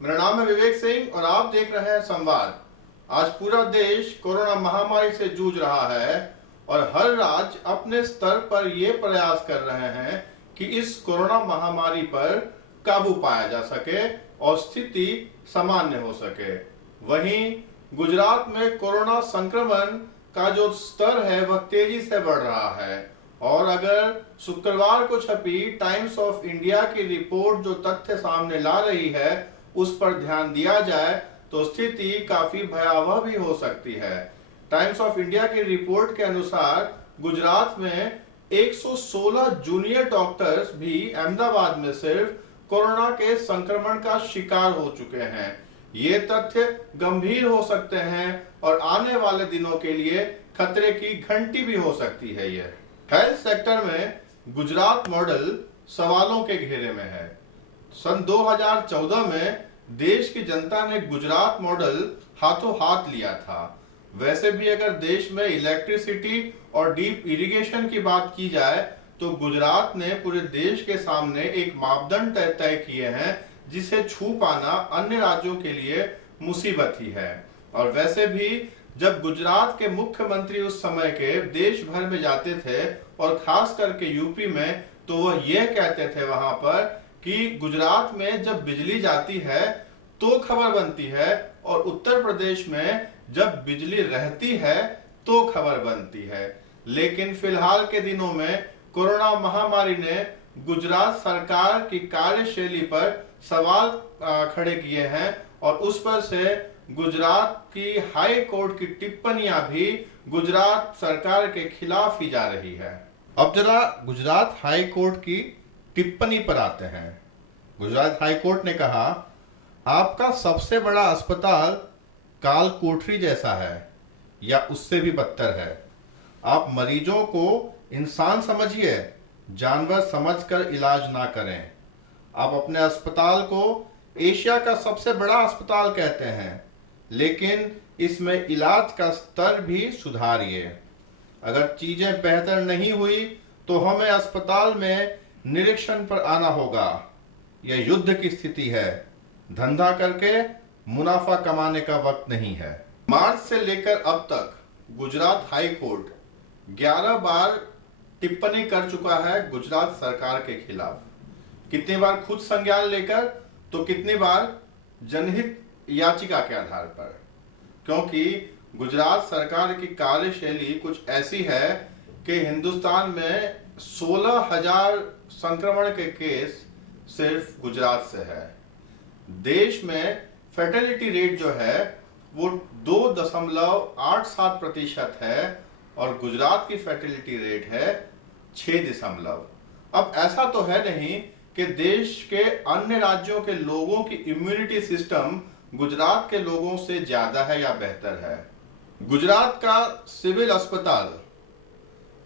मेरा नाम है विवेक सिंह और आप देख रहे हैं संवाद। आज पूरा देश कोरोना महामारी से जूझ रहा है और हर राज्य अपने स्तर पर यह प्रयास कर रहे हैं कि इस कोरोना महामारी पर काबू पाया जा सके और स्थिति सामान्य हो सके। वहीं गुजरात में कोरोना संक्रमण का जो स्तर है वह तेजी से बढ़ रहा है और अगर शुक्रवार को छपी टाइम्स ऑफ इंडिया की रिपोर्ट जो तथ्य सामने ला रही है उस पर ध्यान दिया जाए तो स्थिति काफी भयावह भी हो सकती है। टाइम्स ऑफ इंडिया की रिपोर्ट के अनुसार गुजरात में 116 जूनियर डॉक्टर्स भी अहमदाबाद में सिर्फ कोरोना के संक्रमण का शिकार हो चुके हैं। ये तथ्य गंभीर हो सकते हैं और आने वाले दिनों के लिए खतरे की घंटी भी हो सकती है। यह हेल्थ सेक्टर में गुजरात मॉडल सवालों के घेरे में है। सन 2014 में देश की जनता ने गुजरात मॉडल हाथों हाथ लिया था। वैसे भी अगर देश में इलेक्ट्रिसिटी और डीप इरिगेशन की बात की जाए तो गुजरात ने पूरे देश के सामने एक मापदंड तय किए हैं जिसे छू पाना अन्य राज्यों के लिए मुसीबत ही है। और वैसे भी जब गुजरात के मुख्यमंत्री उस समय के देश भर में जाते थे और खास करके यूपी में, तो वह यह कहते थे वहां पर कि गुजरात में जब बिजली जाती है तो खबर बनती है और उत्तर प्रदेश में जब बिजली रहती है तो खबर बनती है। लेकिन फिलहाल के दिनों में कोरोना महामारी ने गुजरात सरकार की कार्यशैली पर सवाल खड़े किए हैं और उस पर से गुजरात की हाई कोर्ट की टिप्पणियां भी गुजरात सरकार के खिलाफ ही जा रही है। अब जरा गुजरात हाई कोर्ट की टिप्पणी पर आते हैं। गुजरात हाई कोर्ट ने कहा, आपका सबसे बड़ा अस्पताल काल कोठरी जैसा है या उससे भी बदतर है। आप मरीजों को इंसान समझिए, जानवर समझकर इलाज ना करें। आप अपने अस्पताल को एशिया का सबसे बड़ा अस्पताल कहते हैं, लेकिन इसमें इलाज का स्तर भी सुधारिए। अगर चीजें बेहतर नहीं हुई तो हमें अस्पताल में निरीक्षण पर आना होगा। यह युद्ध की स्थिति है, धंधा करके मुनाफा कमाने का वक्त नहीं है। मार्च से लेकर अब तक गुजरात हाई कोर्ट 11 बार टिप्पणी कर चुका है गुजरात सरकार के खिलाफ। कितनी बार खुद संज्ञान लेकर तो कितनी बार जनहित याचिका के आधार पर, क्योंकि गुजरात सरकार की कार्यशैली कुछ ऐसी है कि हिंदुस्तान में 16,000 संक्रमण के केस सिर्फ गुजरात से है। देश में फर्टिलिटी रेट जो है वो 2.87% है और गुजरात की फर्टिलिटी रेट है 6. अब ऐसा तो है नहीं कि देश के अन्य राज्यों के लोगों की इम्यूनिटी सिस्टम गुजरात के लोगों से ज्यादा है या बेहतर है। गुजरात का सिविल अस्पताल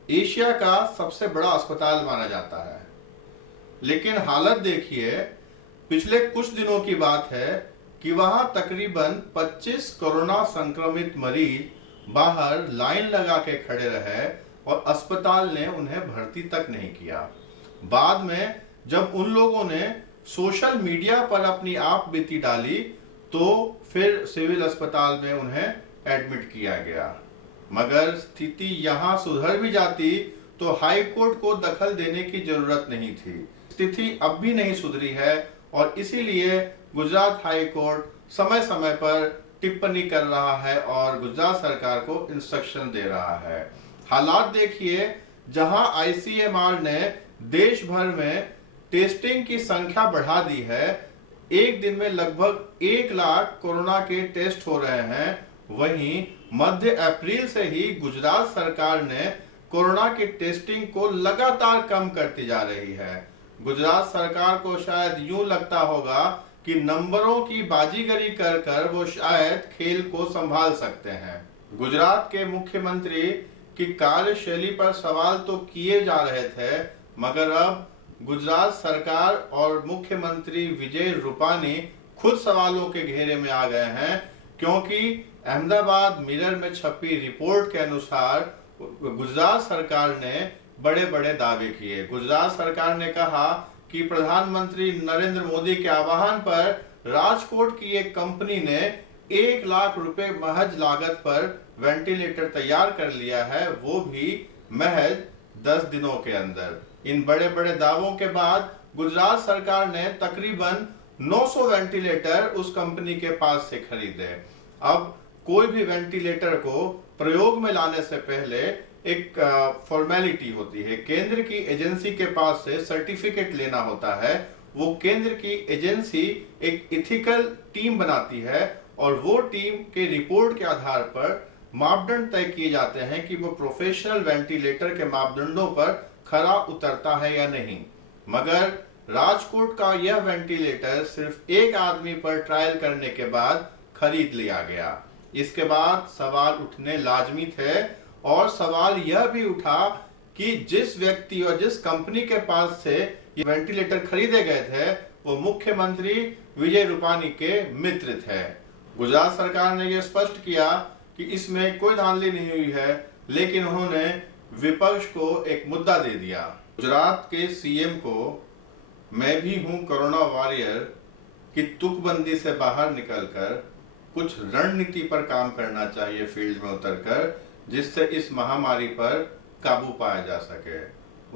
एशिया का सबसे बड़ा अस्पताल माना जाता है, लेकिन हालत देखिए, पिछले कुछ दिनों की बात है कि वहां तकरीबन 25 कोरोना संक्रमित मरीज बाहर लाइन लगा के खड़े रहे और अस्पताल ने उन्हें भर्ती तक नहीं किया। बाद में जब उन लोगों ने सोशल मीडिया पर अपनी आप बीती डाली तो फिर सिविल अस्पताल में उन्हें एडमिट किया गया। मगर स्थिति यहां सुधर भी जाती तो हाई कोर्ट को दखल देने की जरूरत नहीं थी। स्थिति अब भी नहीं सुधरी है और इसीलिए गुजरात हाई कोर्ट समय समय पर टिप्पणी कर रहा है और गुजरात सरकार को इंस्ट्रक्शन दे रहा है। हालात देखिए, जहां आईसीएमआर ने देश भर में टेस्टिंग की संख्या बढ़ा दी है, एक दिन में लगभग 1 लाख कोरोना के टेस्ट हो रहे हैं, वहीं मध्य अप्रैल से ही गुजरात सरकार ने कोरोना की टेस्टिंग को लगातार कम करती जा रही है। गुजरात सरकार को शायद यूं लगता होगा कि नंबरों की बाजीगरी कर कर वो शायद खेल को संभाल सकते हैं। गुजरात के मुख्यमंत्री की कार्यशैली पर सवाल तो किए जा रहे थे, मगर अब गुजरात सरकार और मुख्यमंत्री विजय रूपानी खुद सवालों के घेरे में आ गए हैं, क्योंकि अहमदाबाद मिरर में छपी रिपोर्ट के अनुसार गुजरात सरकार ने बड़े बड़े दावे किए। गुजरात सरकार ने कहा कि प्रधानमंत्री नरेंद्र मोदी के आह्वान पर राजकोट की एक कंपनी ने 1 लाख रुपए महज लागत पर वेंटिलेटर तैयार कर लिया है, वो भी महज 10 दिनों के अंदर। इन बड़े बड़े दावों के बाद गुजरात सरकार ने तकरीबन 900 वेंटिलेटर उस कंपनी के पास से खरीदे। अब कोई भी वेंटिलेटर को प्रयोग में लाने से पहले एक फॉर्मेलिटी होती है। केंद्र की एजेंसी के पास से सर्टिफिकेट लेना होता है। वो केंद्र की एजेंसी एक इथिकल टीम बनाती है और वो टीम के रिपोर्ट के आधार पर मापदंड तय किए जाते हैं कि वो प्रोफेशनल वेंटिलेटर के मापदंडों पर खरा उतरता है या नहीं। मगर राजकोट का यह वेंटिलेटर सिर्फ एक आदमी पर ट्रायल करने के बाद खरीद लिया गया। इसके बाद सवाल उठने लाजमी थे और सवाल यह भी उठा कि जिस व्यक्ति और जिस कंपनी के पास से ये वेंटिलेटर खरीदे गए थे वो मुख्यमंत्री विजय रूपानी के मित्र थे। गुजरात सरकार ने यह स्पष्ट किया कि इसमें कोई धांधली नहीं हुई है, लेकिन उन्होंने विपक्ष को एक मुद्दा दे दिया। गुजरात के सीएम को मैं भी हूं कोरोना वॉरियर की तुकबंदी से बाहर निकलकर कुछ रणनीति पर काम करना चाहिए फील्ड में उतरकर, जिससे इस महामारी पर काबू पाया जा सके।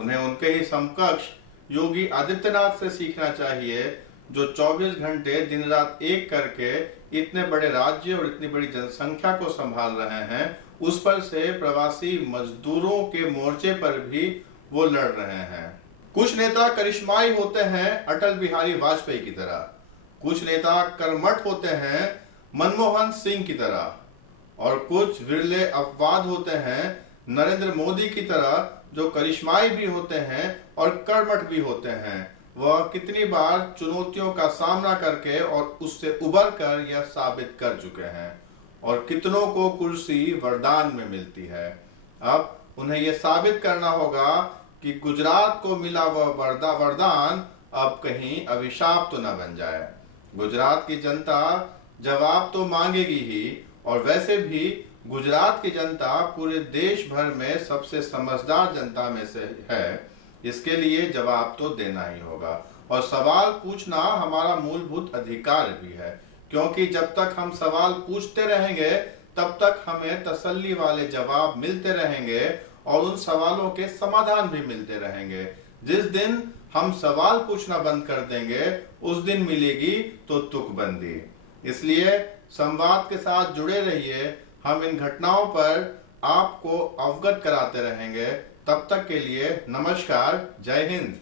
उन्हें उनके ही समकक्ष योगी आदित्यनाथ से सीखना चाहिए, जो 24 घंटे दिन रात एक करके इतने बड़े राज्य और इतनी बड़ी जनसंख्या को संभाल रहे हैं। उस पर से प्रवासी मजदूरों के मोर्चे पर भी वो लड़ रहे हैं। कुछ नेता करिश्माई होते हैं अटल बिहारी वाजपेयी की तरह, कुछ नेता कर्मठ होते हैं मनमोहन सिंह की तरह, और कुछ विरले अपवाद होते हैं नरेंद्र मोदी की तरह, जो करिश्माई भी होते हैं और कर्मठ भी होते हैं। वह कितनी बार चुनौतियों का सामना करके और उससे उबर कर यह साबित कर चुके हैं, और कितनों को कुर्सी वरदान में मिलती है। अब उन्हें यह साबित करना होगा कि गुजरात को मिला वह वरदान अब कहीं अभिशाप तो न बन जाए। गुजरात की जनता जवाब तो मांगेगी ही, और वैसे भी गुजरात की जनता पूरे देश भर में सबसे समझदार जनता में से है। इसके लिए जवाब तो देना ही होगा, और सवाल पूछना हमारा मूलभूत अधिकार भी है, क्योंकि जब तक हम सवाल पूछते रहेंगे तब तक हमें तसल्ली वाले जवाब मिलते रहेंगे और उन सवालों के समाधान भी मिलते रहेंगे। जिस दिन हम सवाल पूछना बंद कर देंगे उस दिन मिलेगी तो तुकबंदी। इसलिए संवाद के साथ जुड़े रहिए। हम इन घटनाओं पर आपको अवगत कराते रहेंगे। तब तक के लिए नमस्कार, जय हिंद।